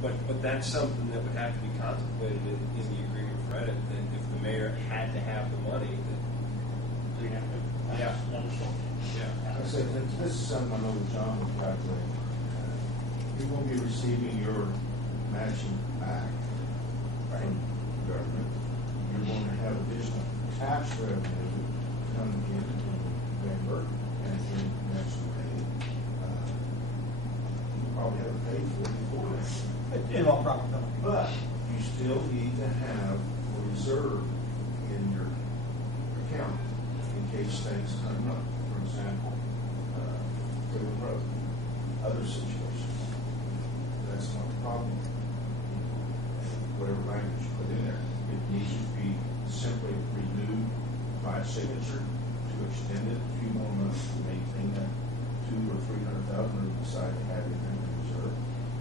But that's something that would have to be contemplated in the agreement for edit, that if the mayor had to have the money, that yeah. I said, this is something I know that John will calculate. You're going to be receiving your matching back from the government. You're going to have additional tax revenue coming in November and in next May. You probably haven't paid for it before that. In all probability. But you still need to have a reserve in your account in case things come up. For example, Cleveland Road, other situations. That's not a problem. Whatever language you put in there, it needs to be simply renewed by signature to extend it a few more months to maintain that $200,000 or $300,000 or decide to have it in the reserve.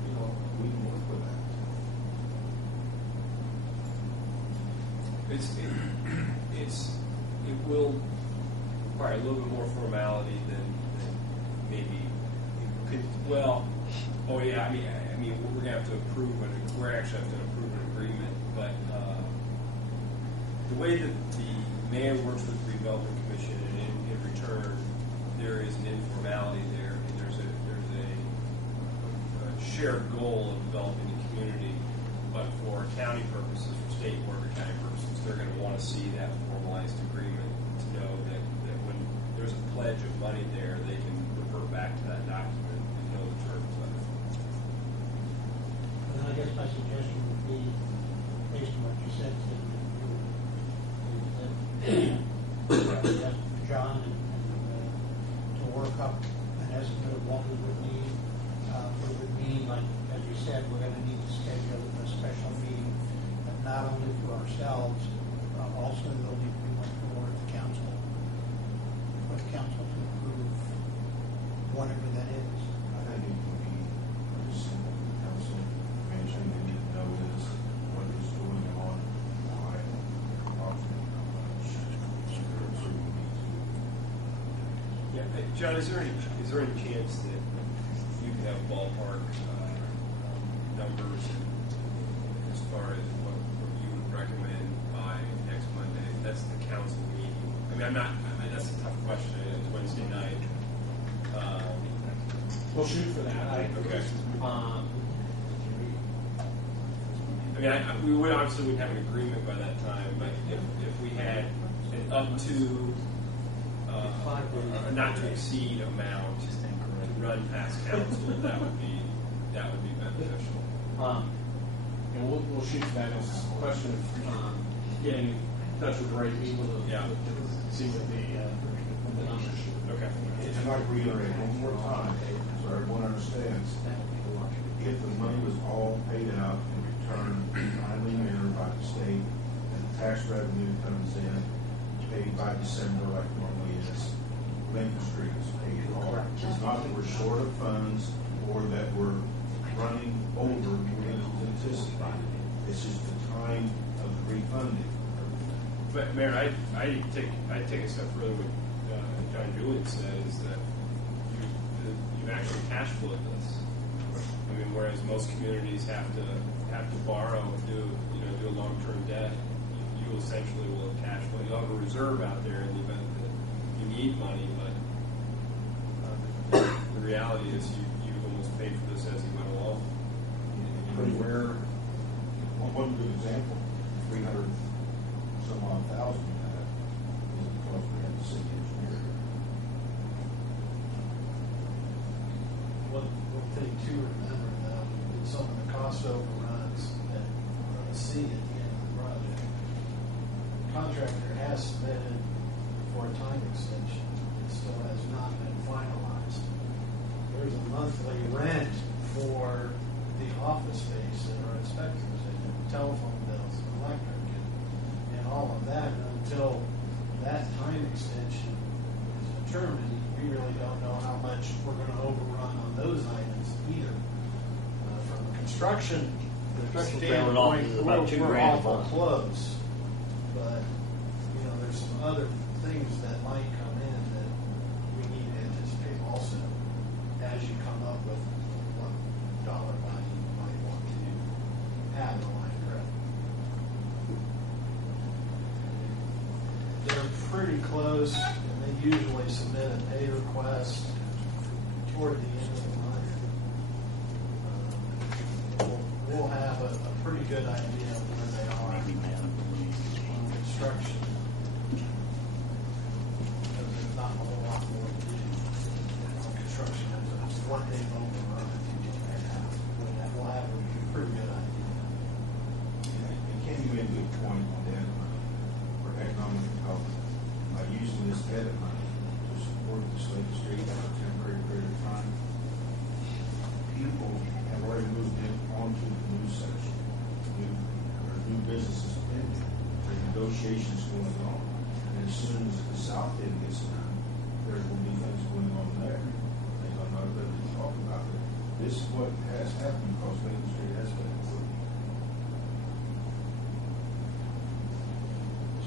You know, we can work with that. It will require a little bit more formality than maybe it could. Well, oh yeah, I mean, we're gonna have to approve it. We're actually have to approve an agreement, but the way that the mayor works with the redevelopment commission, and in return, there is an informality there, and there's a shared goal of developing the community. But for county purposes, for state board or county purposes, they're going to want to see that formalized agreement to know that when there's a pledge of money there, they can refer back to that document and know the terms of it. And I guess my suggestion would be, based on what you said, is that John to work up an estimate of what we would need. It would mean, like as you said, we're going to need to schedule a special meeting, but not only for ourselves, also there'll need to be one for the council, for the council to approve whatever that is. I think it would be pretty simple. The council, main thing they need to know is what is going on, why, how often, how much. Yeah, John, is there any chance that you could have ballpark numbers as far as what you would recommend by next Monday? That's the council meeting. I mean, that's a tough question. It's Wednesday night. We'll shoot for that. Okay. We would obviously wouldn't have an agreement by that time, but if we had an up to a not to exceed amount to run past council, that would be beneficial. And we'll shoot for that. It's a question of getting in touch with the right people to see what the numbers should. Okay. And I'd reiterate one more time, so everyone understands, if the money was all paid out and returned in a timely manner by the state, and the tax revenue comes in, paid by December like normally is, Lincoln Street is paid all. It's not that we're short of funds or that we're running over than anticipated. It's just the time of the refunding. But Mayor, I take a step further with John Julian said is that you actually cash flowed this. I mean, whereas most communities have to borrow and do a long-term debt, you essentially will have cash flow. You'll have a reserve out there in the event that you need money, but the reality is you almost paid for this as you went along. Pretty rare. One good example, 300 some odd thousand of that is because we had the city engineer. One thing to remember though, is some of the cost overruns that we're going to see at the end of the project. The contractor has submitted for a time extension. It still has not been finalized. There's a monthly rent for the office space that our inspectors and telephone bills and electric and all of that. And until that time extension is determined, we really don't know how much we're going to overrun on those items either. From a construction standpoint, we're awful close. But, there's some other things that might come in that we need to anticipate also as you come up with what dollar value you might want to close, and they usually submit a pay request toward the end of the month. We'll have a pretty good idea of where they are on construction. Because there's not a whole lot more to do on construction. There's a one-day overrun. We'll have a pretty good idea. And Ken, you made a good point on that for economic development. By using this edit money to support the Slate Street for a temporary period of time, people have already moved in onto the new section. New businesses pending. There are negotiations going on. And as soon as the south end gets done, there will be things going on there. Things I'm not ready to talk about. But this is what has happened because Main Street has been improved.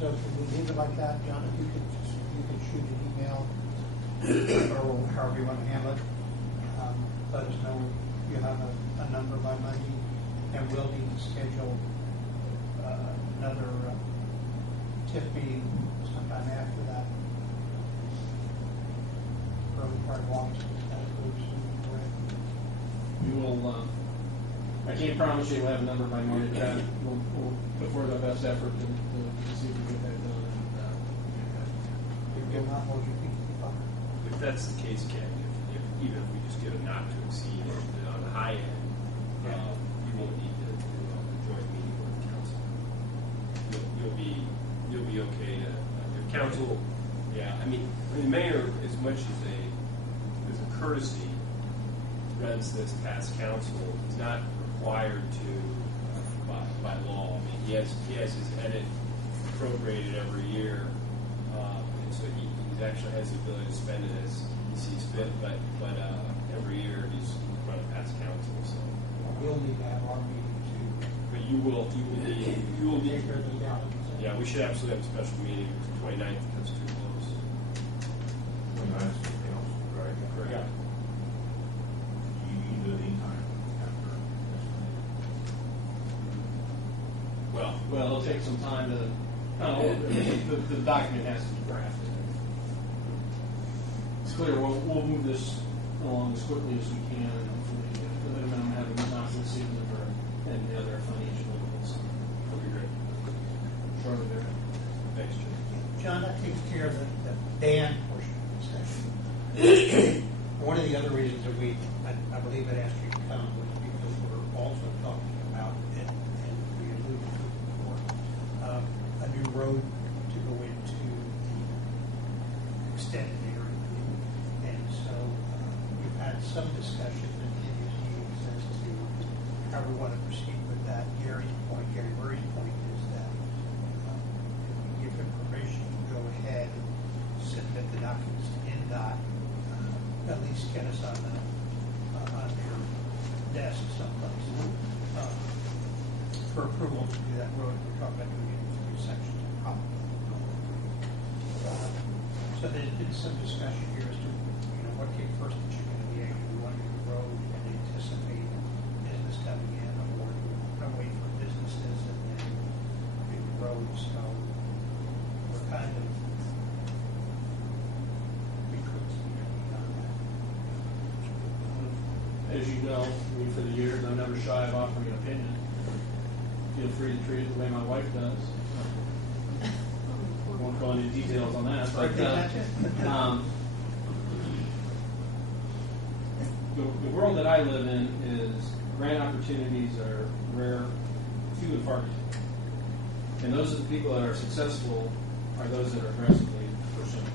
So should we leave it like that, John? If you could shoot an email or however you want to handle it, let us know you have a number by Monday, and we'll need to schedule another TIF meeting sometime after that. Early part of August, that includes. We will, I can't promise you we'll have a number by Monday, but we'll put forth our best effort to see if we can get that done. If not, what do you think? If that's the case, Ken, even if we just get a not to exceed on the high end, you won't need to do a joint meeting with the council. You'll be okay to, if council, yeah, I mean, the mayor, as much as a courtesy, runs this past council, is not required to, by law. I mean, he has his edit appropriated every year, and so he actually has the ability to spend it as he sees fit, but every year he's run it past council, so. We'll need to have our meeting too. But you will need, Take those out. yeah, we should absolutely have a special meeting, because the 29th comes too close. When that's the council, right? Correct. You can do it anytime after. Well, Well, it'll take some time to, the document has to be drafted. It's clear, we'll move this along as quickly as we can, and hopefully, the minimum having not received it or any other financial goals. that'll be great. Shortly there. Thanks, Jim. John, that takes care of the band portion of the session. One of the other reasons that I believe I asked you to come was because we're also talking about, and we alluded to it before, a new road to go into the extended area. And so we've had some discussion in previous meetings as to how we want to proceed with that. Gary Murray's point is that give him permission to go ahead and submit the documents to NDOT, at least get us on their desk someplace for approval to do that road. We're talking about doing it in 3 sections, probably. So there's been some discussion here as to what came first, the chicken and the egg. Do we want to do the road and anticipate business coming in, or do we want to wait for businesses and then do the road? So we're kind of As you know, for the years, I'm never shy of offering an opinion. Feel free to treat it the way my wife does. I won't go into details on that, but the world that I live in is grant opportunities are rare, few and far between. And those are the people that are successful are those that are aggressively pursuing.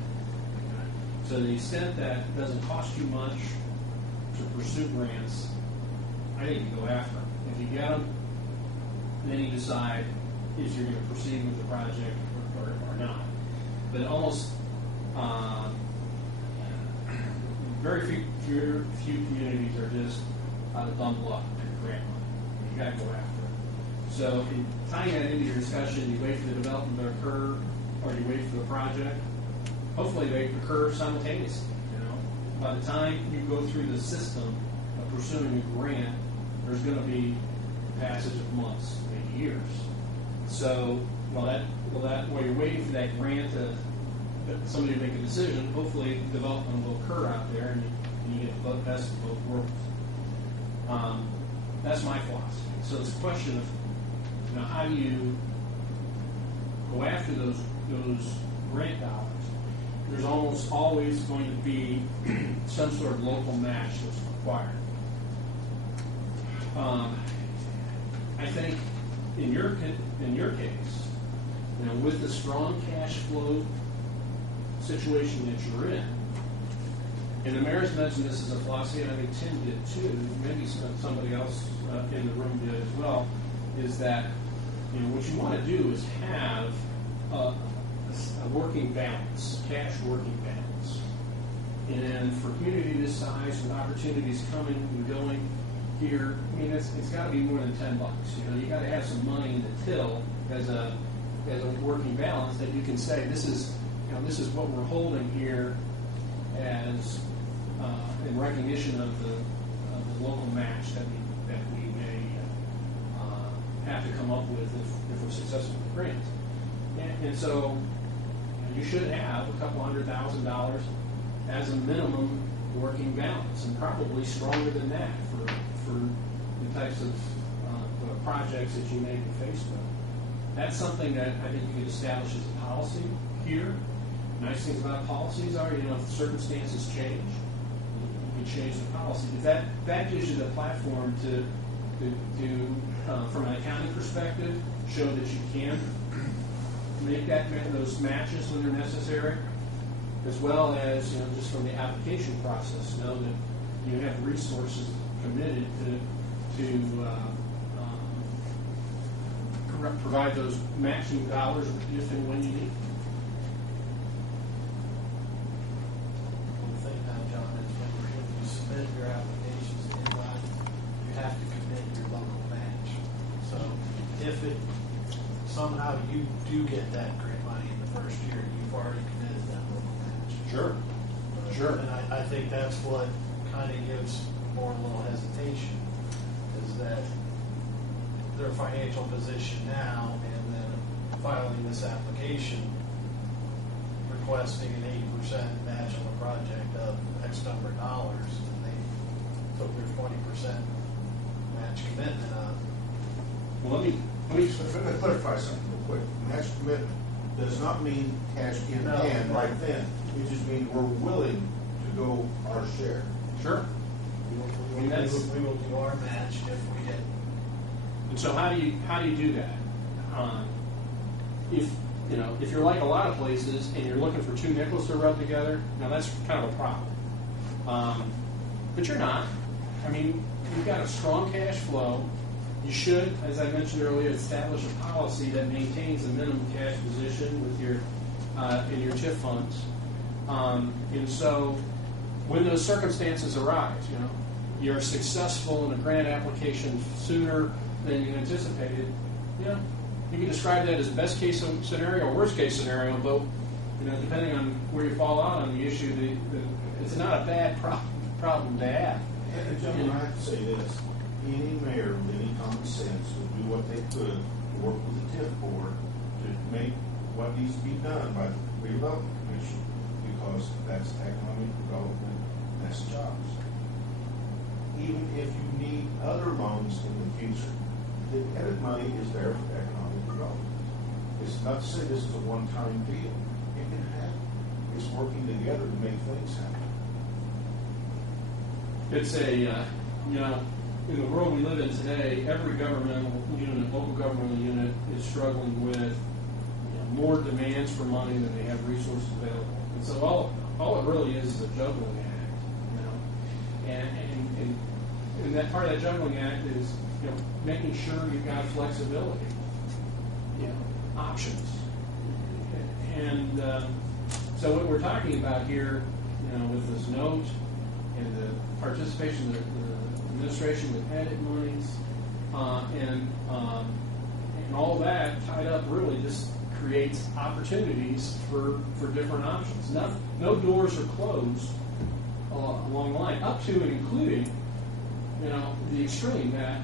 So to the extent that it doesn't cost you much to pursue grants, I think you go after them. If you get them, then you decide if you're going to proceed with the project or not. But almost very few communities are just out of dumb luck and grant money. You got to go after it. So in tying that into your discussion, you wait for the development to occur, or you wait for the project. Hopefully they occur simultaneously. By the time you go through the system of pursuing a grant, there's going to be a passage of months, maybe years. So while you're waiting for that grant to somebody to make a decision. Hopefully, development will occur out there, and you get the best of both worlds. That's my philosophy. So it's a question of, how do you go after those grant dollars? There's almost always going to be some sort of local match that's required. I think in your case, with the strong cash flow situation that you're in, and the mayor's mentioned this as a philosophy, and I think Tim did too, maybe somebody else in the room did as well, is that what you want to do is have a working balance, cash working balance. And for a community this size, with opportunities coming and going here, it's got to be more than $10. You got to have some money in the till as a working balance that you can say this is what we're holding here as in recognition of the local match that we may have to come up with if we're successful with grants. And so you should have a couple $100,000 as a minimum working balance, and probably stronger than that for the types of projects that you may be faced with. That's something that I think you could establish as a policy here. Nice things about policies are, if circumstances change, you can change the policy. But that gives you the platform to from an accounting perspective, show that you can make those matches when they're necessary, as well as just from the application process, know that you have resources committed to provide those matching dollars if and when you need. The thing now, John, is when you submit your applications to anybody, you have to commit your local match. So if it somehow you do get that grant money in the first year, you've already committed that local match. Sure. Sure. And I think that's what kind of gives more a little hesitation, is that their financial position now, and then filing this application, requesting an 80% match on a project of X number of dollars, and they took their 20% match commitment on. Well, let me clarify something real quick. Match commitment does not mean cash in hand right then. It just means we're willing to go our share. Sure. We will do our match if we get. And so how do you do that? If you're like a lot of places and you're looking for two nickels to rub together, now that's kind of a problem. But you're not. You've got a strong cash flow. You should, as I mentioned earlier, establish a policy that maintains a minimum cash position with your in your TIF funds. And so when those circumstances arise, you're successful in a grant application sooner than you anticipated, you can describe that as best case scenario or worst case scenario, but depending on where you fall out on the issue, it's not a bad problem to have. And gentlemen, I have to say this. Any mayor with any common sense would do what they could to work with the TIF board to make what needs to be done by the redevelopment commission, because that's economic development, that's jobs. Even if you need other loans in the future, the edit money is there for economic development. It's not to say this is a one-time deal. It can happen. It's working together to make things happen. It's in the world we live in today, every governmental unit, local governmental unit, is struggling with more demands for money than they have resources available. And so all it really is a juggling act, and that part of that juggling act is making sure you've got flexibility, options, and so what we're talking about here, with this note and the participation of the administration with edit monies, and all of that tied up really just creates opportunities for different options. No doors are closed along the line, up to and including, the extreme that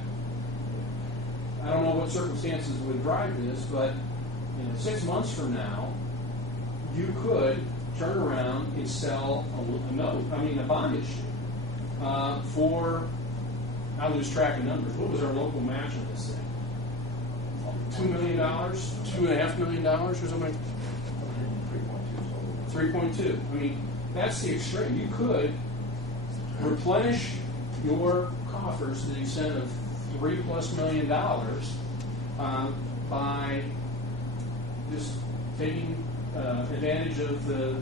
I don't know what circumstances would drive this, but 6 months from now, you could turn around and sell a note, a bond issue for, I lose track of numbers. What was our local match on this thing? $2 million, $2.5 million or something? 3.2. I mean, that's the extreme. You could replenish your coffers to the extent of $3+ million by just taking advantage of the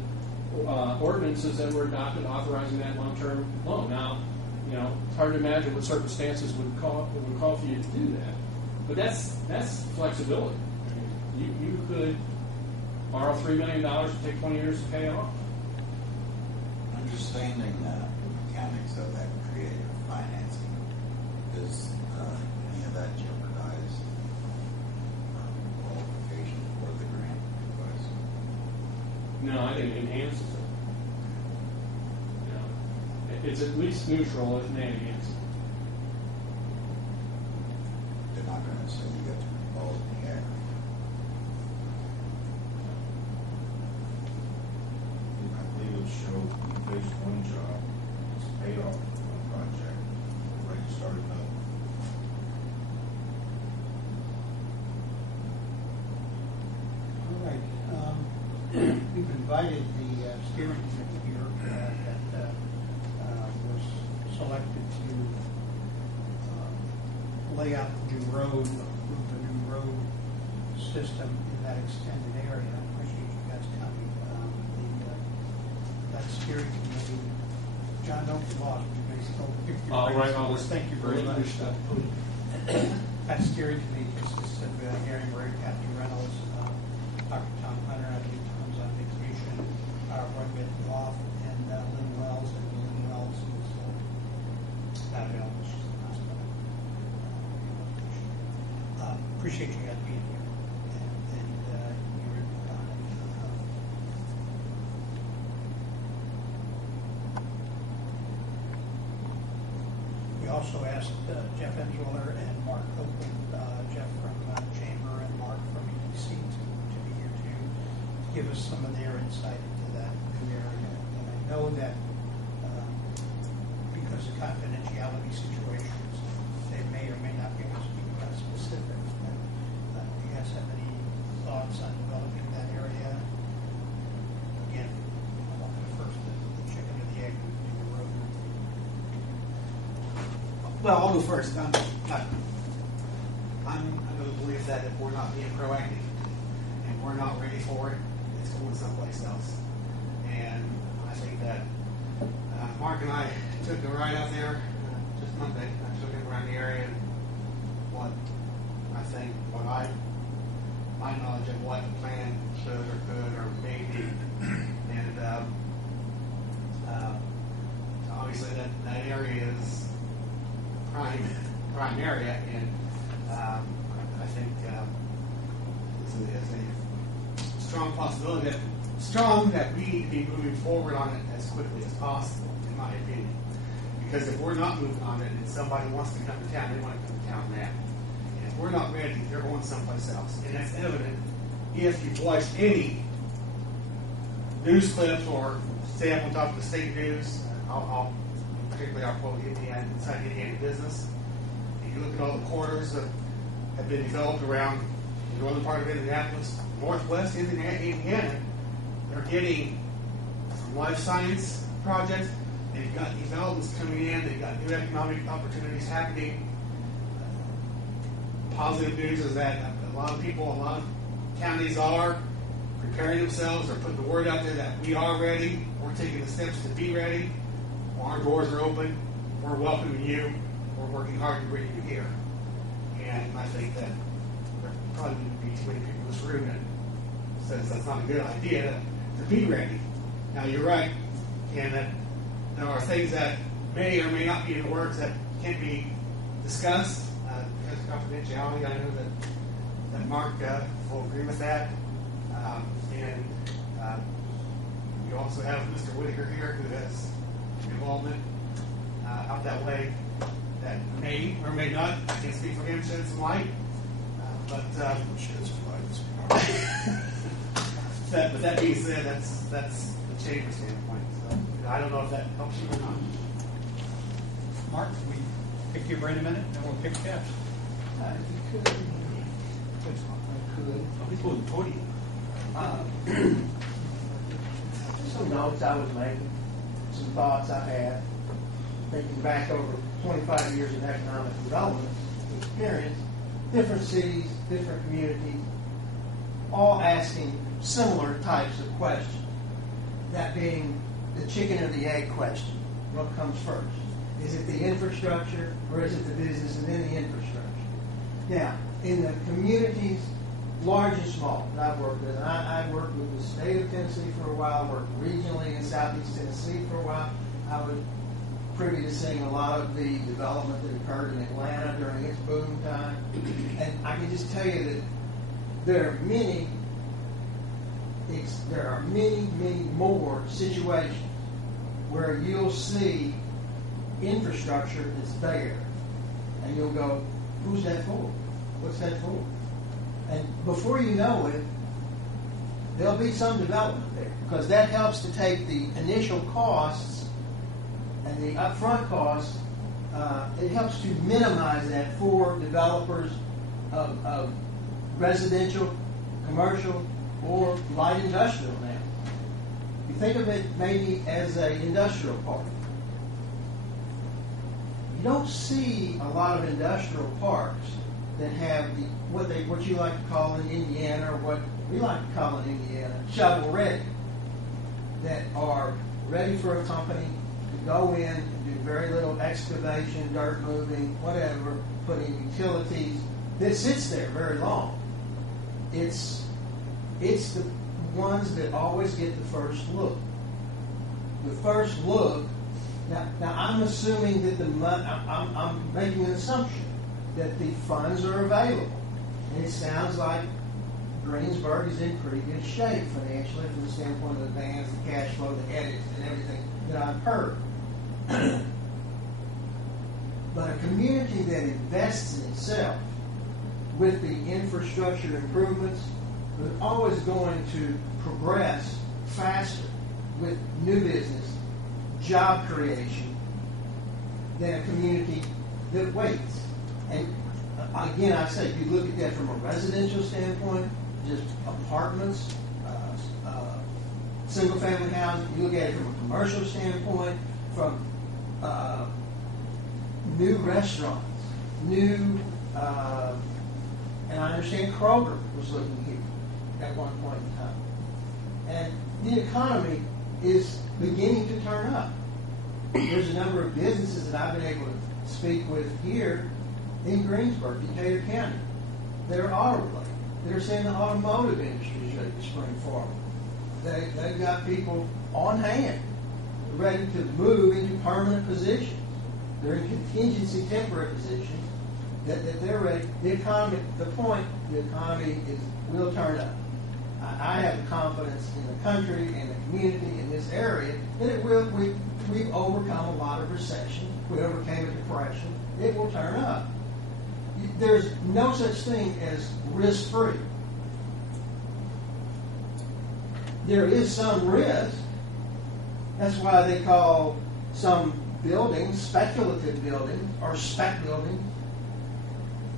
ordinances that were adopted authorizing that long-term loan. Now, it's hard to imagine what circumstances would call for you to do that. But that's flexibility. You could borrow $3 million and take 20 years to pay it off. Understanding the mechanics of that creative financing, does any of that jeopardize qualification for the grant request? No, I think it enhances it. It's at least neutral, if not enhance it. They're not going to say you got to be involved in the aggregate. I believe it showed phase one job, it's paid off one project, ready to start another. All right. We've invited the steering committee here that was selected to lay out the new road, approve the new road system in that extended area. I appreciate you guys coming. That steering committee, John, don't be lost. You may still pick your All right, brains. I'll Thank you very greatly much. appreciate That steering committee consists of Gary Murray, Kathy Reynolds, Dr. Tom Hunter, I believe Tom's on vacation, Roy Mitloff, and Lynn Wells, and Lynn Wells is not available. She's in the hospital. Appreciate you guys being here and your input on it. We also asked Jeff Enzweller and Mark Copeland, Jeff from Chamber and Mark from EDC to be here too, to give us some of their insight into that new area. And I know that because of confidentiality situations, they may or may not be able to speak about specifics. But do you guys have any thoughts on developing that area? Again, I want to first the chicken or the egg, do the road. Well, I'll go first. I'm of the belief that if we're not being proactive and we're not ready for it, it's going someplace else. And I think that Mark and I took a ride out there just Monday. I took him around the area and my knowledge of what the plan should or could or may be. And obviously that area is prime area, and I think it's a strong possibility that we need to be moving forward on it as quickly as possible, in my opinion. Because if we're not moving on it and somebody wants to come to town, they want to come to town now. And if we're not ready, they're going someplace else. And that's evident if you've watched any news clips or stay up on top of the state news. Particularly our quote inside Indiana business. If you look at all the corridors that have been developed around the northern part of Indianapolis, northwest Indiana, they're getting some life science projects. They've got developments coming in. They've got new economic opportunities happening. Positive news is that a lot of counties are preparing themselves or putting the word out there that we are ready. We're taking the steps to be ready. Our doors are open. We're welcoming you. We're working hard to bring you here. And I think that there probably wouldn't be too many people in this room that says that's not a good idea to be ready. Now, you're right, and that there are things that may or may not be in the works that can't be discussed because of confidentiality. I know that Mark will agree with that. And you also have Mr. Whitaker here, who has involvement out that way that may or may not, I can't speak for him, shed some light. But that being said, that's chamber standpoint. So I don't know if that helps you or not. Mark, we pick your brain a minute, and we'll pick steps. If you could, I could. I'll be pulling the podium. Some notes I was making, some thoughts I had, thinking back over 25 years of economic development experience, different cities, different communities, all asking similar types of questions. That being the chicken or the egg question. What comes first? Is it the infrastructure or is it the business and then the infrastructure? Now, in the communities, large and small, that I've worked with, and I worked with the state of Tennessee for a while, worked regionally in southeast Tennessee for a while. I was privy to seeing a lot of the development that occurred in Atlanta during its boom time. And I can just tell you that there are many more situations where you'll see infrastructure that's there, and you'll go, who's that for? What's that for? And before you know it, there'll be some development there, because that helps to take the initial costs and the upfront costs. It helps to minimize that for developers of residential, commercial, or light industrial now. You think of it maybe as an industrial park. You don't see a lot of industrial parks that have what you like to call in Indiana, or what we like to call in Indiana, shovel ready, that are ready for a company to go in and do very little excavation, dirt moving, whatever, put in utilities, that sits there very long. It's the ones that always get the first look. The first look. Now I'm assuming that I'm making an assumption that the funds are available, and it sounds like Greensburg is in pretty good shape financially from the standpoint of the vans, the cash flow, the edits, and everything that I've heard. But a community that invests in itself with the infrastructure improvements is always going to progress faster with new business, job creation, than a community that waits. And again, I say, you look at that from a residential standpoint, just apartments, single-family housing. You look at it from a commercial standpoint, from new restaurants, new, and I understand Kroger was looking here at one point in time. And the economy is beginning to turn up. There's a number of businesses that I've been able to speak with here in Greensburg, Decatur County. They're auto related. They're saying the automotive industry is ready to spring forward. They've got people on hand ready to move into permanent positions. They're in contingency temporary positions that they're ready. The economy will turn up. I have the confidence in the country and the community in this area that it will. We've overcome a lot of recession. We overcame a depression. It will turn up. There's no such thing as risk-free. There is some risk. That's why they call some buildings speculative buildings or spec buildings,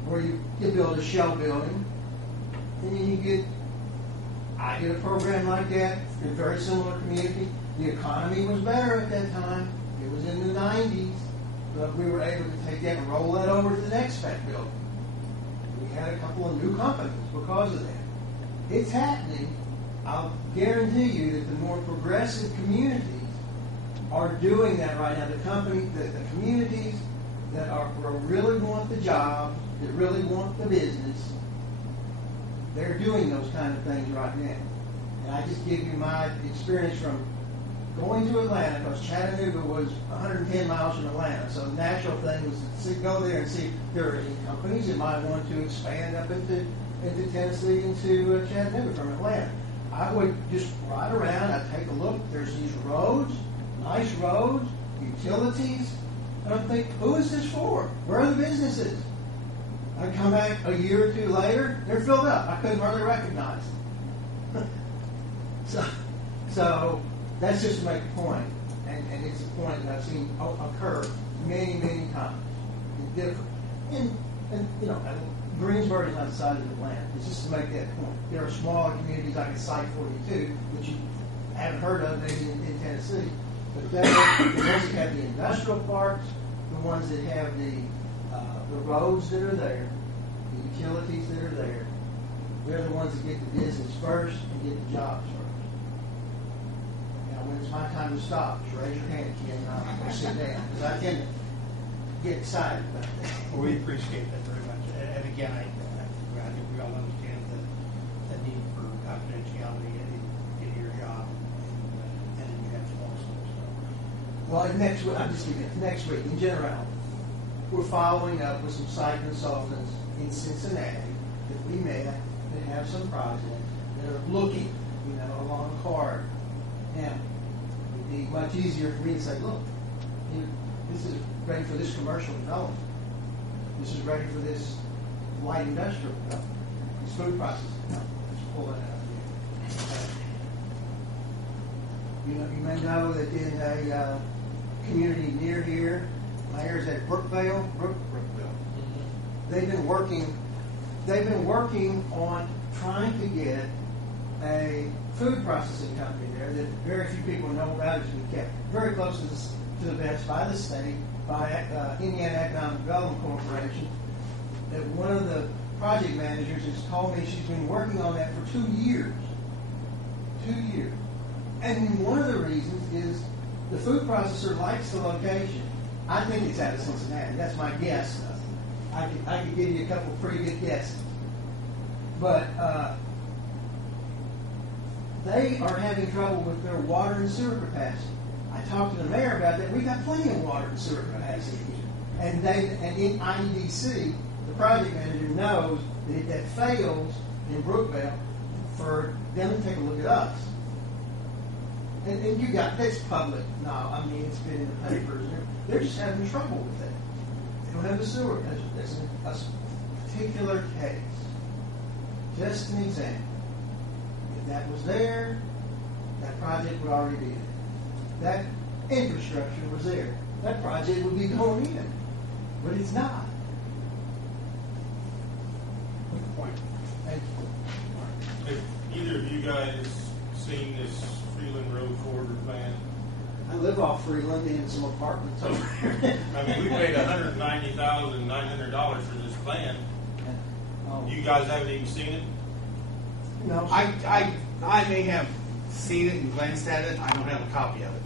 where you build a shell building, and then I did a program like that in a very similar community. The economy was better at that time. It was in the 90s, but we were able to take that and roll that over to the next spec building. We had a couple of new companies because of that. It's happening. I'll guarantee you that the more progressive communities are doing that right now. The communities that really want the job, that really want the business, they're doing those kind of things right now. And I just give you my experience from going to Atlanta, because Chattanooga was 110 miles from Atlanta. So the natural thing was to go there and see if there are any companies that might want to expand up into Tennessee, into Chattanooga from Atlanta. I would just ride around, I'd take a look. There's these roads, nice roads, utilities. And I'd think, who is this for? Where are the businesses? I'd come back a year or two later, they're filled up. I couldn't hardly recognize them. So That's just to make a point, and it's a point that I've seen occur many, many times. It's different. And you know, Greensburg is not the size of Atlanta. It's just to make that point. There are smaller communities like Site 42, which you haven't heard of maybe in Tennessee. But the ones that have the industrial parks, the ones that have the roads that are there, the utilities that are there, they're the ones that get the business first and get the jobs first. Now, when it's my time to stop, just raise your hand, Ken, and I'll sit down, because I tend to get excited about that. Well, we appreciate that very much. And again, I think we all understand the need for confidentiality in your job and in Jeff's also. Well, next week, I'm just giving it next week in general. We're following up with some site consultants in Cincinnati that we met that have some projects that are looking, you know, along the corridor. Now, it'd be much easier for me to say, look, this is ready for this commercial development. This is ready for this light industrial development. This food processing development. Let's pull that out. You know, you may know that in a community near here, my area's at Brookvale. They've been working on trying to get a food processing company there that very few people know about. It's been kept very close to the vest by the state, by Indiana Economic Development Corporation. That one of the project managers has told me she's been working on that for 2 years. 2 years. And one of the reasons is the food processor likes the location. I think it's out of Cincinnati. That's my guess. I could give you a couple of pretty good guesses. But they are having trouble with their water and sewer capacity. I talked to the mayor about that. We've got plenty of water and sewer capacity. And in IEDC, the project manager knows that if that fails in Brookvale, for them to take a look at us. And you got, that's public now. I mean, it's been in the papers. They're just having trouble with that. They don't have the sewer. That's a particular case. Just an example. If that was there, that project would already be there. That infrastructure was there. That project would be going in. But it's not. Good point. Thank you. Have either of you guys seen this Freeland Road corridor plan? I live off Freeland in some apartments over here. I mean, we paid $190,900 for this plan. Oh. You guys haven't even seen it? No. I may have seen it and glanced at it. I don't have a copy of it.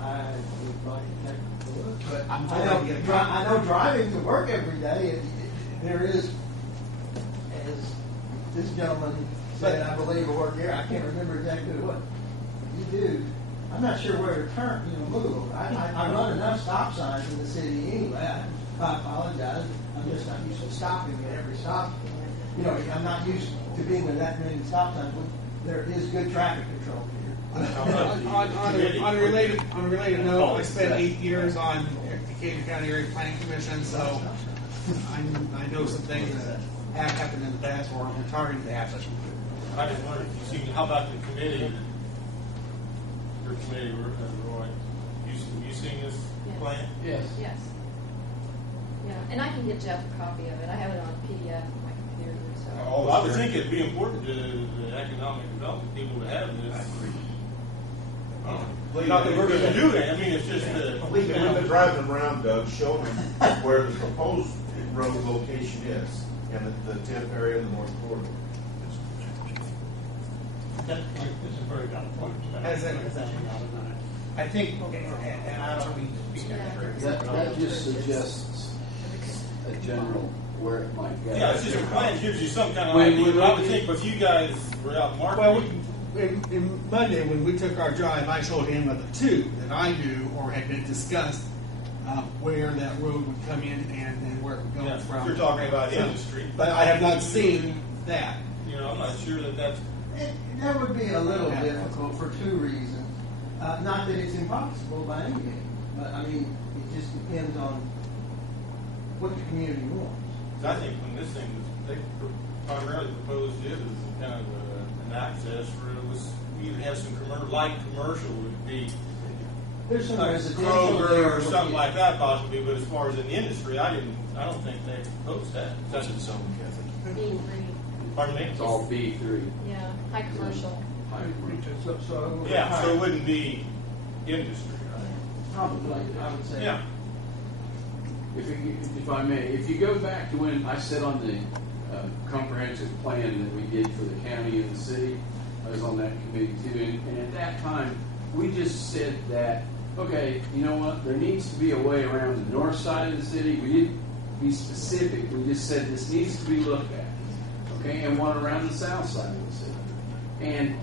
I would like to take a look, but I'm I told to get a copy. I know driving to work every day, there is, as this gentleman said, I believe, will work here. I can't remember exactly what you do. I'm not sure where to turn, move. I run enough stop signs in the city anyway. I apologize. I'm just not used to stopping at every stop. I'm not used to being with that many stop signs. There is good traffic control here. On a related note, I spent 8 years on the Decatur County Area Planning Commission, so I know some things that have happened in the past or are targeted to happen. I just wondered if you've seen, how about the committee? Your committee, Roy, you seen this plan? Yes. Yes. Yeah, and I can get Jeff a copy of it. I have it on PDF on my computer, so. Oh, I would think it'd be important to the economic development people to have this. Not that we're going to do that. I mean, it's just We've been driving around, Doug, showing them where the proposed road location is, and the TIF area in the North Corridor. That's a very valid point. Has that- I think, and I don't mean to speak that very. That just suggests a general where it might go. yeah, it's just a plan gives you some kind of When idea. we But I would look at- think if you guys were out Well, marketing, in Monday, when we took our drive, I showed him of the two that I knew or had been discussed, where that road would come in and where it would go yeah, from. you're talking about industry. But I have not seen that. I'm not sure that that's. That would be a little difficult for two reasons. Not that it's impossible by any means, but I mean, it just depends on what the community wants. I think when this thing was, primarily proposed it as kind of an access for it was, you have some light commercial would be There's some like residential Kroger there. or something like that possibly, but as far as an industry, I don't think they proposed that. That's in zone, Kathy. B3. Pardon me? It's all B3. Yeah, high commercial. Yeah, so it wouldn't be industry, right? Probably, I would say. Yeah. If I may, if you go back to when I sat on the comprehensive plan that we did for the county and the city, I was on that committee too, and at that time, we just said that, okay, you know what, there needs to be a way around the north side of the city. We didn't be specific, we just said this needs to be looked at, okay, and one around the south side of the city. And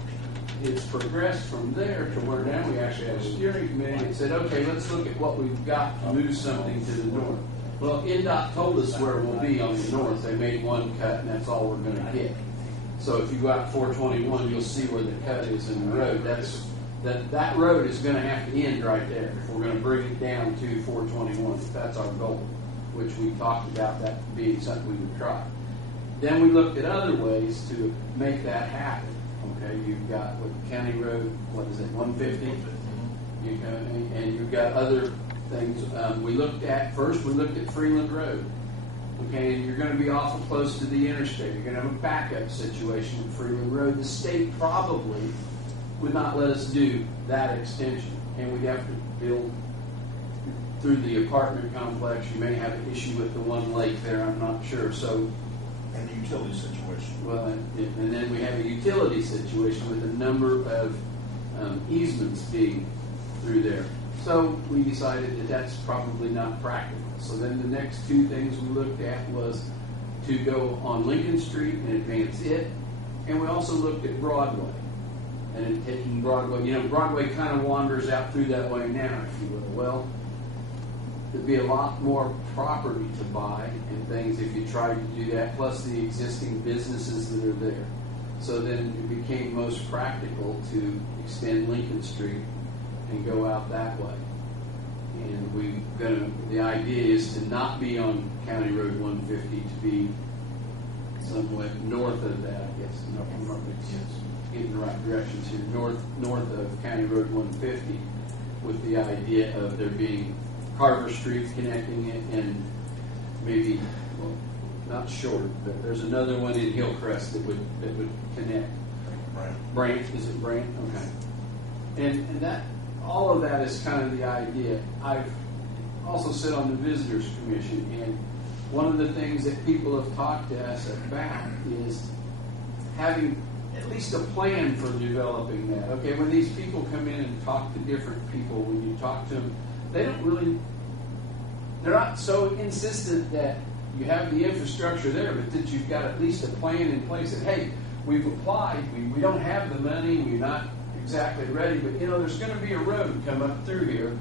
it's progressed from there to where now we actually have a steering committee that said, okay, let's look at what we've got to move something to the north. Well, NDOT told us where we'll be on the north. They made one cut, and that's all we're going to get. So if you go out 421, you'll see where the cut is in the road. That road is going to have to end right there if we're going to bring it down to 421. If that's our goal, which we talked about that being something we would try. Then we looked at other ways to make that happen. Okay, you've got what County Road, what is it, 150? And you've got other things. We looked at Freeland Road. Okay, and you're going to be awful close to the interstate. You're going to have a backup situation with Freeland Road. The state probably would not let us do that extension, and we'd have to build through the apartment complex. You may have an issue with the one lake there. I'm not sure. So. And the utility situation. Well, and then we have a utility situation with a number of easements being through there. So we decided that that's probably not practical. So then the next two things we looked at was to go on Lincoln Street and advance it. And we also looked at Broadway. And in taking Broadway, Broadway kind of wanders out through that way now, if you will. Well, there'd be a lot more property to buy and things if you tried to do that, plus the existing businesses that are there. So then it became most practical to extend Lincoln Street and go out that way. And the idea is to not be on County Road 150, to be somewhat north of that, I guess. Getting the right directions here. North of County Road 150, with the idea of there being Carver Street connecting it, and maybe, well, not short, but there's another one in Hillcrest that would connect. Brant, is it Brant? Okay. And that, all of that is kind of the idea. I've also sit on the Visitors Commission, and one of the things that people have talked to us about is having at least a plan for developing that. Okay, when these people come in and talk to different people, when you talk to them, they're not so insistent that you have the infrastructure there, but that you've got at least a plan in place that, hey, we've applied, we don't have the money, we're not exactly ready, but there's going to be a road come up through here,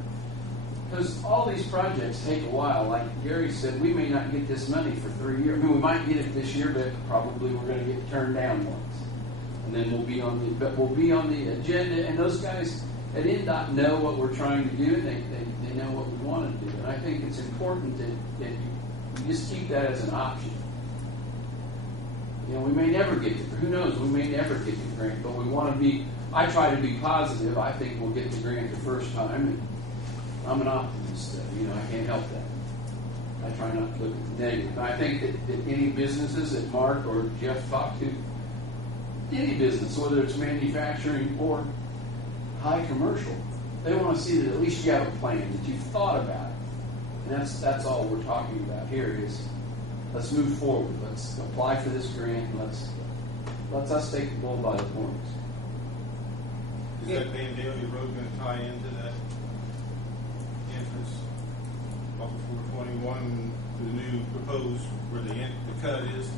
because all these projects take a while. Like Gary said, we may not get this money for 3 years. I mean, we might get it this year, but probably we're going to get turned down once. And then we'll be on the agenda, and those guys at NDOT know what we're trying to do, and they know what we want to do. And I think it's important that you just keep that as an option. We may never get it. Who knows? We may never get the grant, but we want to be. I try to be positive. I think we'll get the grant the first time, and I'm an optimist. I can't help that. I try not to look at the negative. And I think that any businesses that Mark or Jeff talk to, any business, whether it's manufacturing or high commercial, they want to see that at least you have a plan, that you've thought about it. And that's all we're talking about here is let's move forward. Let's apply for this grant, and let's us take the bull by the horns. Is that Vandalia Road going to tie into that entrance off of 421 to the new proposed where the cut is?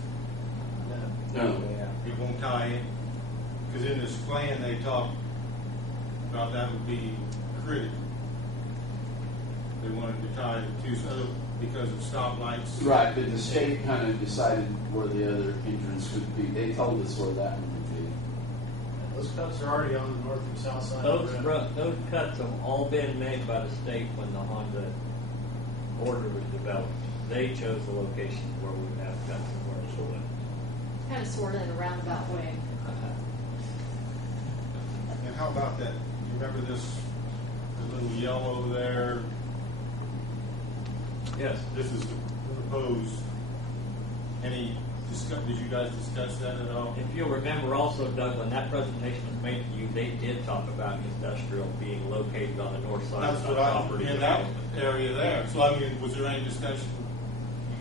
No. It won't tie in? Because in this plan they talk about that would be critical. They wanted to tie the two other because of stoplights. Right, but the state kind of decided where the other entrance would be. They told us where that one would be. Those cuts are already on the north and south side. Those cuts have all been made by the state when the Honda order was developed. They chose the location where we would have cuts and where it would. kind of sort of in a roundabout way. And how about that, you remember this, the little yellow there? Yes. This is proposed. Did you guys discuss that at all? If you'll remember also, Doug, when that presentation was made to you, they did talk about industrial being located on the north side That's of what the I, property. in that area there. So I mean, was there any discussion?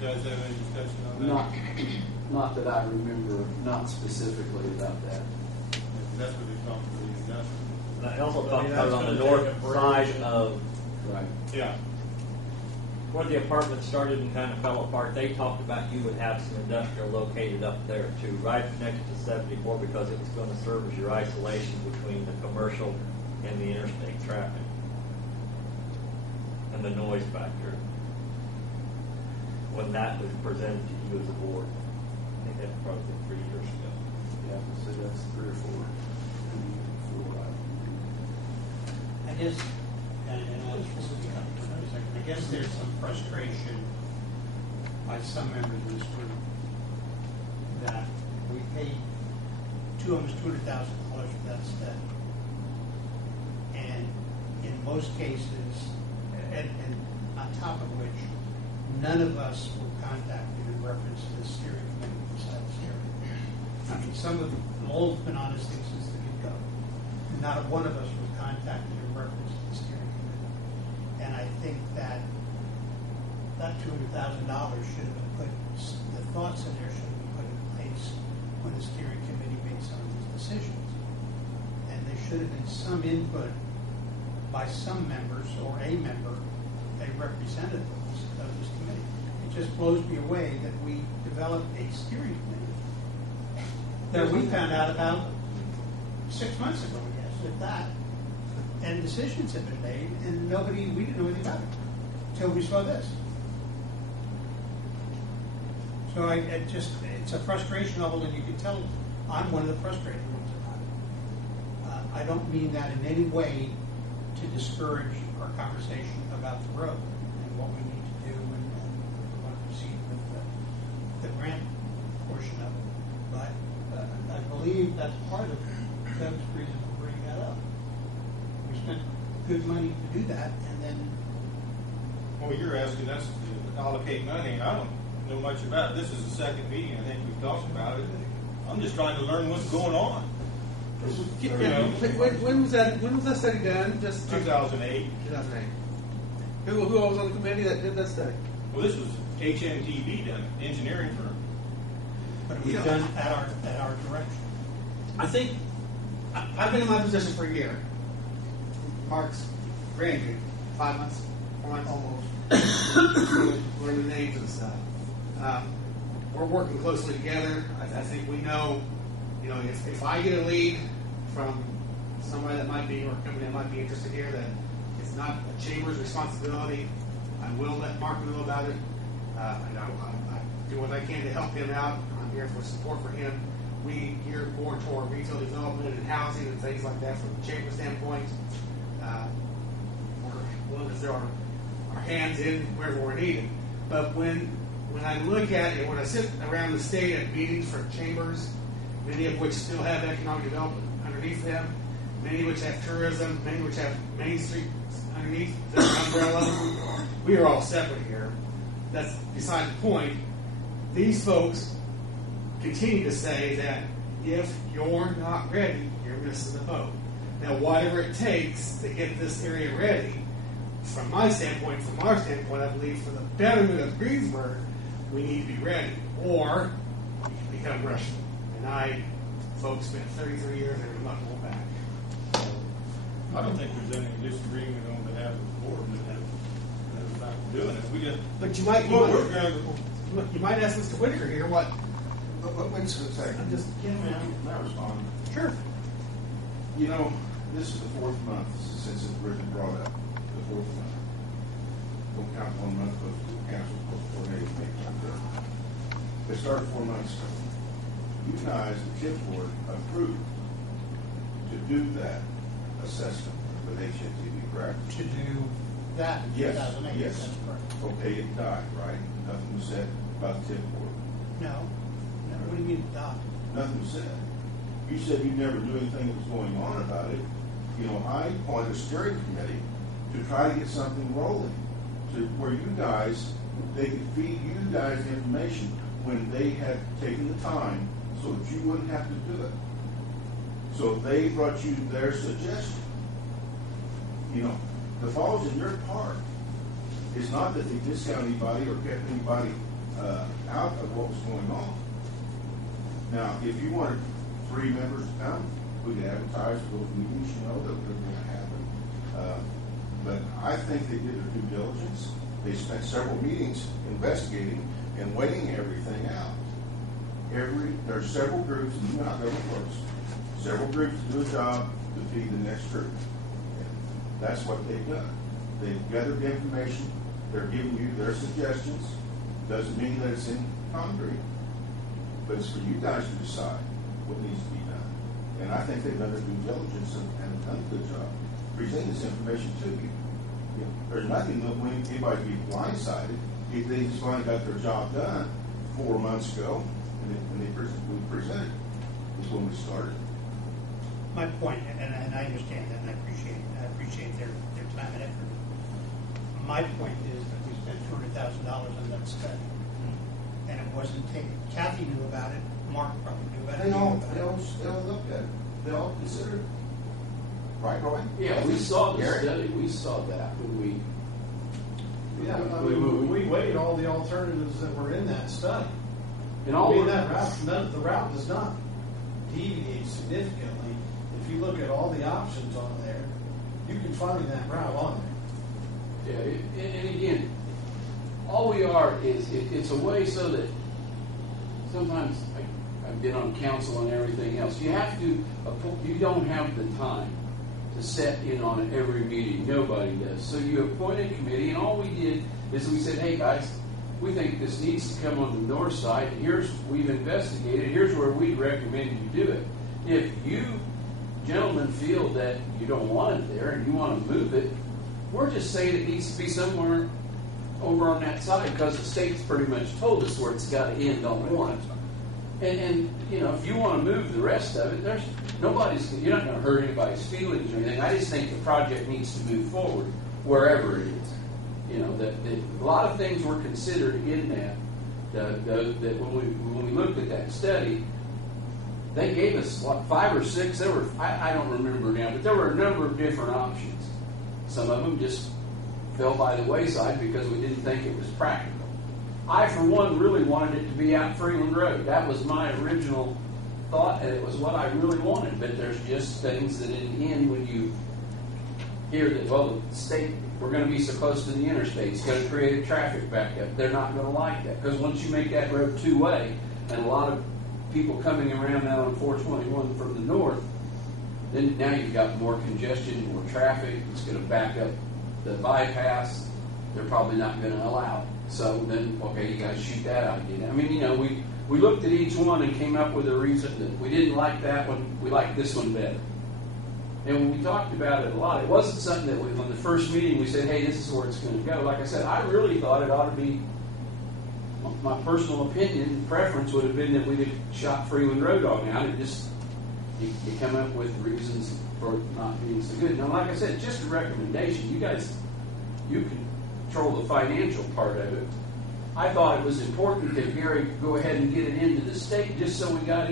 You guys have any discussion on that? Not that I remember, not specifically about that. That's what they talked about, the industrial. I also Well, talked yeah, about it that's on the gonna north take a side bridge. of Right. Yeah. where the apartment started and kind of fell apart. They talked about you would have some industrial located up there too, right next to 74, because it was going to serve as your isolation between the commercial and the interstate traffic and the noise factor. When that was presented to you as a board, I think that's probably 3 years ago. Yeah, so that's 3 or 4. I guess, I guess there's some frustration by some members of this group that we paid almost $200,000 for that study. And in most cases, and on top of which, none of us were contacted in reference to the steering committee besides Gary. I mean, some of the old been on this thing since the get-go. Not one of us was contacted in reference to the steering committee. And I think that $200,000 should have been put, the thoughts in there should have been put in place when the steering committee made some of these decisions. And there should have been some input by some members or a member, a representative of this committee. It just blows me away that we developed a steering committee that we found out about 6 months ago, I guess, if that. And decisions have been made, and we didn't know anything about it until we saw this. So it's a frustration level, and you can tell I'm one of the frustrated ones about it. I don't mean that in any way to discourage our conversation about the road and what we need to do and we want to proceed with the grant portion of it. But I believe that's part of Doug's reason for bringing that up. We spent good money to do that, and then Well, you're asking us to allocate money, and I don't know much about it. This is the second meeting, I think we've talked about it. I'm just trying to learn what's going on. You know, When was that study done? Just 2008. 2008. Who was on the committee that did that study? Well, this was HNTV done, engineering firm. but it was done at our direction. I think I've been in my position for a year. Mark's grandkid, 5 months, 4 months almost. Learning the names and stuff. We're working closely together. I think we know, if I get a lead from somebody that might be, or a company that might be interested here, that it's not a chamber's responsibility, I will let Mark know about it. I do what I can to help him out. I'm here for support for him. We gear more toward retail development and housing and things like that from the chamber standpoint. We're willing to throw our hands in wherever we're needed. But when I look at it, when I sit around the state at meetings for chambers, many of which still have economic development underneath them, many of which have tourism, many of which have Main Street underneath their umbrella, we are all separate here. That's beside the point. These folks continue to say that if you're not ready, you're missing the boat. Now, whatever it takes to get this area ready, from my standpoint, from our standpoint, I believe for the betterment of Greensburg, we need to be ready, or we can become Russian. And folks, spent 33 years and we're not going back. I don't think there's any disagreement on behalf of the board that about doing it. We just, But you might ask Mr. Whitaker here what. Wait a second. I'm just kidding. Can I respond? Sure. This is the 4th month since it's originally brought up. The 4th month. Don't count 1 month, but the council will coordinate and make sure. They started 4 months ago. You guys, the TIF board, approved to do that assessment with HNTV, correct? To do that in Yes, 2008. yes. That's correct. Okay, it died, right? Nothing was said about the TIF board. No. What do you mean adopt? nothing was said. You said you never knew anything that was going on about it. You know, I appointed a steering committee to try to get something rolling, to where you guys, they could feed you guys the information when they had taken the time so that you wouldn't have to do it. So they brought you their suggestion. You know, the ball's in your part. It's not that they discounted anybody or kept anybody out of what was going on. Now, if you wanted 3 members to come, we could advertise for those meetings, you know, that were going to happen. But I think they did their due diligence. They spent several meetings investigating and weighing everything out. There's several groups, and you know how government works. Several groups to do a job to feed the next group. And that's what they've done. They've gathered the information. They're giving you their suggestions. Doesn't mean that it's in concrete, but it's for you guys to decide what needs to be done. And I think they've done their due diligence and done a good job presenting this information to you. You know, there's nothing that when anybody be blindsided if they just finally got their job done 4 months ago and we presented is when we started. My point, and I understand that, and I appreciate their time and effort. My point is that we spent $200,000 on that study, and it wasn't taken. Kathy knew about it. Mark probably knew about it. They all looked at it. They all considered it. Right, Roy? Yeah, we saw the study. We saw that when we. Yeah, I mean, we weighed all the alternatives that were in that study. And all that route, the route does not deviate significantly. If you look at all the options on there, you can find that route on there. Yeah, and again, all we are is it's a way so that sometimes I've been on council and everything else. You don't have the time to set in on every meeting. Nobody does. So you appoint a committee, and all we did is we said, hey guys, we think this needs to come on the north side. We've investigated. Here's where we'd recommend you do it. If you gentlemen feel that you don't want it there and you want to move it, we're just saying it needs to be somewhere over on that side because the state's pretty much told us where it's got to end on one. And you know, if you want to move the rest of it, you're not going to hurt anybody's feelings or anything. I just think the project needs to move forward wherever it is. You know, that a lot of things were considered in that when we looked at that study, they gave us, 5 or 6, I don't remember now, but there were a number of different options. Some of them just fell by the wayside because we didn't think it was practical. I, for one, really wanted it to be out Freeland Road. That was my original thought, and it was what I really wanted. But there's just things that in the end, when you hear that, well, the state, we're going to be so close to the interstate, it's going to create a traffic backup. They're not going to like that because once you make that road 2-way, and a lot of people coming around now on 421 from the north, then now you've got more congestion, more traffic. It's going to back up the bypass. They're probably not going to allow it. So then, okay, you guys shoot that idea. I mean, you know, we looked at each one and came up with a reason that we didn't like that one. We liked this one better. And when we talked about it a lot, it wasn't something that on the first meeting we said, hey, this is where it's going to go. Like I said, I really thought it ought to be, my personal opinion, preference would have been that we'd have shot Freeland Road on out and just you come up with reasons for it not being so good. Now, like I said, just a recommendation. You guys, you control the financial part of it. I thought it was important that Gary go ahead and get it into the state just so we got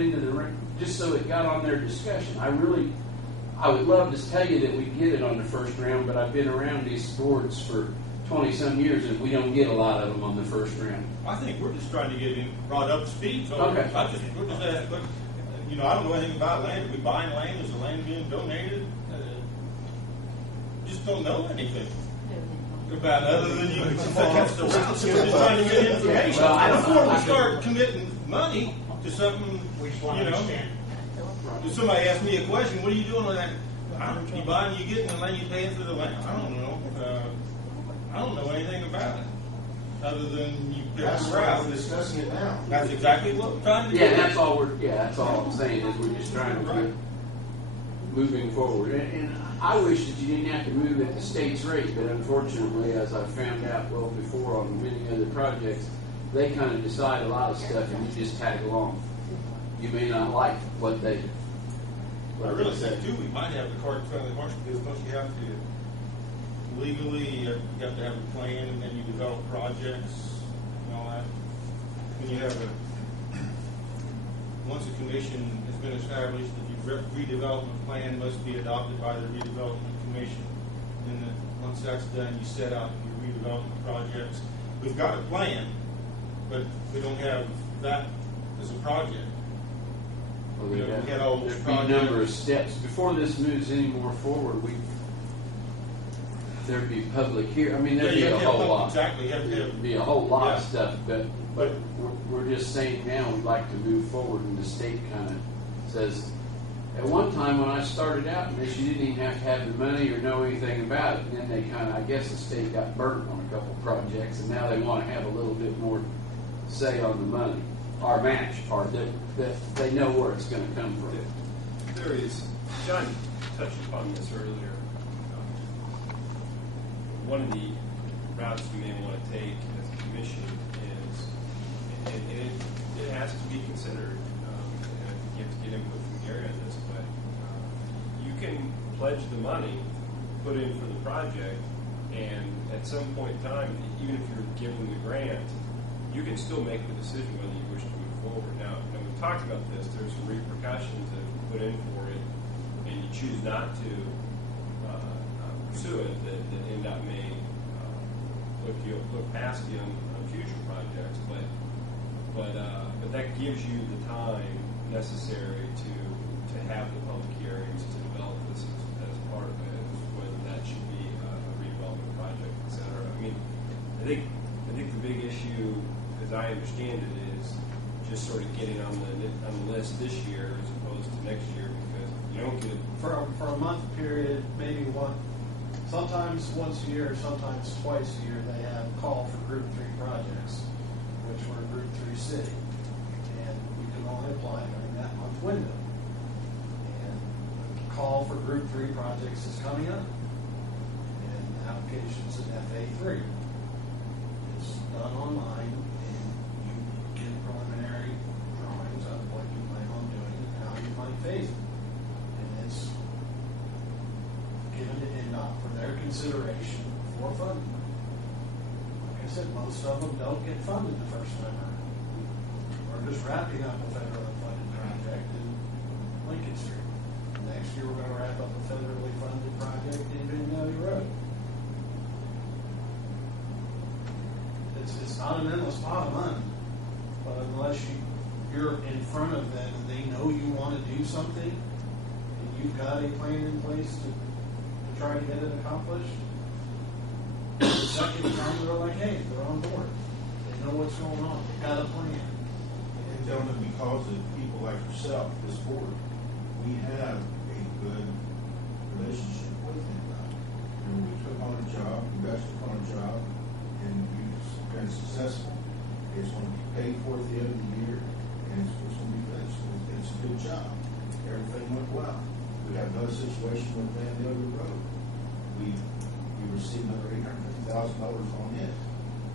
just so it got on their discussion. I would love to tell you that we get it on the first round, but I've been around these boards for 20-some years, and we don't get a lot of them on the first round. I think we're just trying to get him brought up to speed. So Okay. We're just asking, you know, I don't know anything about land. Are we buying land? Is the land being donated? Just don't know anything about it other than you just trying to get information. Before we start committing money to something, you know. If somebody asks me a question, what are you doing with that? You buying, you getting the land, you paying for the land? I don't know. I don't know anything about it other than you pick That's the why route. we're discussing it now. That's exactly what we're trying to do. Yeah, that's all I'm saying is we're just trying to get moving forward. And I wish that you didn't have to move at the state's rate, but unfortunately, as I found out well before on many other projects, they kind of decide a lot of stuff and you just tag along. you may not like what they. I really said too, we might have the cart in front of the horse, because don't you have to legally, you have to have a plan, and then you develop projects and all that. When you have once a commission has been established, the redevelopment plan must be adopted by the redevelopment commission. And then once that's done, you set out your redevelopment projects. We've got a plan, but we don't have that as a project. Well, We had all those there'd be a number of projects. steps before this moves any more forward. There'd be public here. I mean, there'd Yeah, be you a have to have whole lot. exactly, you have to have- There'd be a whole lot of Yeah. stuff, but we're just saying now we'd like to move forward, and the state kind of says. At one time, when I started out in this, you didn't even have to have the money or know anything about it. And then they kind of, I guess the state got burnt on a couple projects, and now they want to have a little bit more say on the money, or match part, that they know where it's going to come from. There is, John touched upon this earlier. One of the routes we may want to take as a commission is, and it has to be considered, and I think you have to get input from Gary on this, but you can pledge the money, put in for the project, and at some point in time, even if you're given the grant, you can still make the decision whether you wish to move forward. Now we've talked about this, there's some repercussions if you put in for it and you choose not to pursue it, that NDOT may look past you on future projects, but that gives you the time necessary to have the public hearings to develop this as part of it, whether that should be a redevelopment project, et cetera. I mean, I think the big issue, as I understand it, is just sort of getting on the list this year as opposed to next year, because you don't get it. For a month period, maybe sometimes once a year, sometimes twice a year, they have call for Group 3 projects, which were Group 3 city. And we can only apply during that month window. And the call for Group 3 projects is coming up. And the application's in FA3. It's done online, and you get preliminary drawings of what you plan on doing and how you might phase it. And it's given to NDOT for their consideration for funding. Like I said, most of them don't get funded the first time around. We're just wrapping up a federally funded project in Lincoln Street. Next year, we're going to wrap up a federally funded project in Bend Valley Road. It's not an endless pot of money, but unless you're in front of them and they know you want to do something, and you've got a plan in place to try to get it accomplished, the second time they're like, hey, they're on board. They know what's going on. They've got a plan. And gentlemen, because of people like yourself, this board, we have a good relationship with NDOT. We took on a job, you guys took on a job, and you've been successful. It's going to be paid for at the end of the year, and it's going to be finished. It's a good job. Everything went well. We had another situation with Van Diller Road. We received another $850,000 on it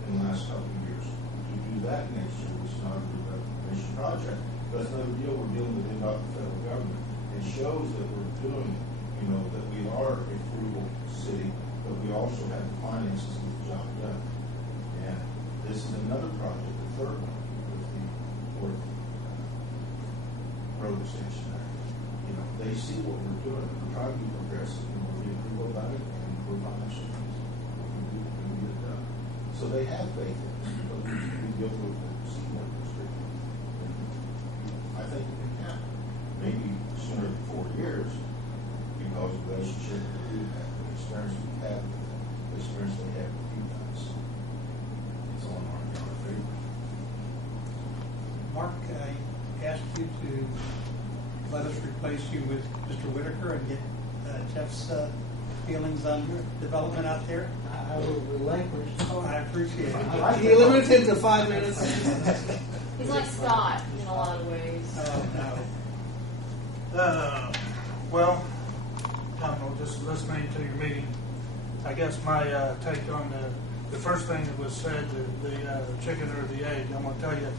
in the last couple of years. To do that next year, which is not a commission project, but it's another deal we're dealing with NDOT, the federal government. It shows that we're doing, that we are a frugal city, but we also have the finances to get the job done. And this is another project, the third one, with the fourth road extension there. They see what we're doing. We're trying to be progressive, and we're being frugal about it, and we're financial things. We get it done. So they have faith in us, because we deal with the Seymour district. I think it can happen. Maybe sooner than 4 years, because of the relationship that we have, the experience we have with them, the experience they have with you guys. It's all in our favor. Mark, I asked you to let us replace you with Mr. Whitaker and get Jeff's feelings on your development out there. I will relinquish. I appreciate it. I like He it. limited to 5 minutes. He's like Scott in a lot of ways. Well, I don't know, just listening to your meeting, I guess my take on the first thing that was said, the chicken or the egg, I'm going to tell you,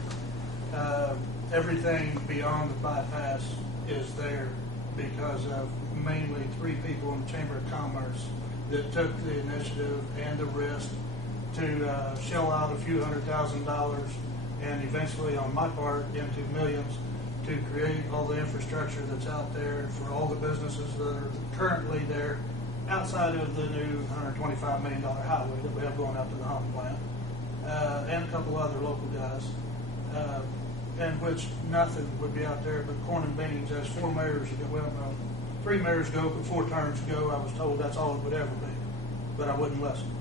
everything beyond the bypass is there because of mainly 3 people in the Chamber of Commerce that took the initiative and the risk to shell out a few $100,000 and eventually on my part into millions to create all the infrastructure that's out there for all the businesses that are currently there outside of the new $125 million highway that we have going out to the Hump plant, and a couple other local guys, in which nothing would be out there but corn and beans. As 4 mayors ago, well, no, 3 mayors ago, but 4 terms ago, I was told that's all it would ever be, but I wouldn't listen.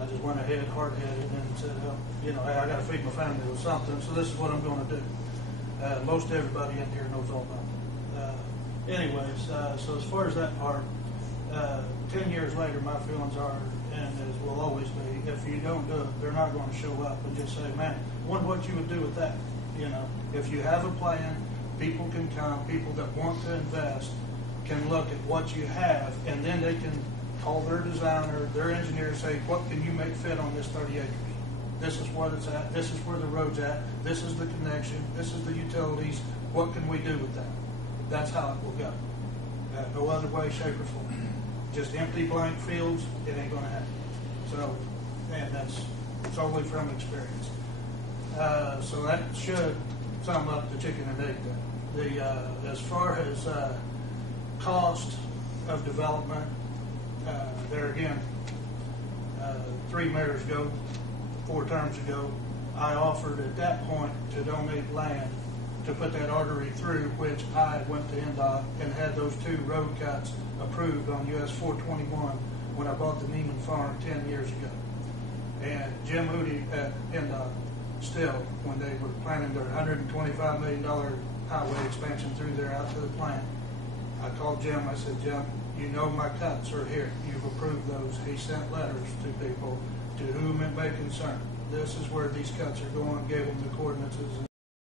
I just went ahead hard-headed and said, hey, I got to feed my family with something, so this is what I'm going to do. Most everybody in here knows all about it. Anyways, so as far as that part, 10 years later, my feelings are, and as will always be, if you don't do it, they're not going to show up and just say, man, I wonder what you would do with that. If you have a plan, people can come, people that want to invest can look at what you have, and then they can call their designer, their engineer, say, what can you make fit on this 30 acres? This is what it's at, this is where the road's at, this is the connection, this is the utilities, what can we do with that? That's how it will go. No other way, shape, or form. Just empty blank fields, it ain't gonna happen. So, and that's solely from experience. So that should sum up the chicken and egg thing. As far as cost of development, there again, 3 mayors ago, 4 terms ago, I offered at that point to donate land to put that artery through, which I went to NDOT and had those 2 road cuts approved on US 421 when I bought the Neiman Farm 10 years ago. And Jim Moody at NDOT, still, when they were planning their $125 million highway expansion through there out to the plant, I called Jim, I said, Jim, my cuts are here. You've approved those. He sent letters to people to whom it may concern. This is where these cuts are going, gave them the coordinates.